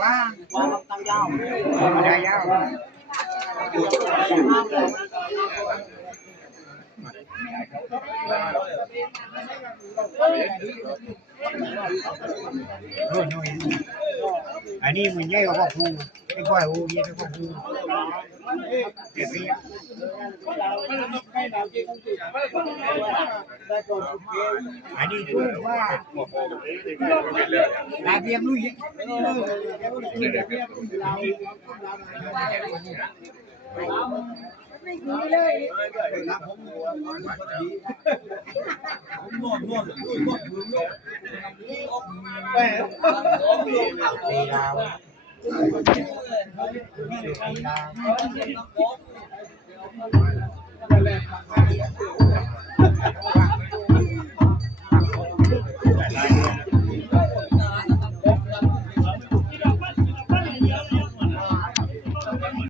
ว้าตั้งยาวได้ยาวอันนี้มันใหญ่กว่าภูไม่ค่อยภูใหญ่กว่าภูเสียอันนี้คือว่าลาเบียมลุยไม่ดีเลยผมนวดตีลาวตีลาว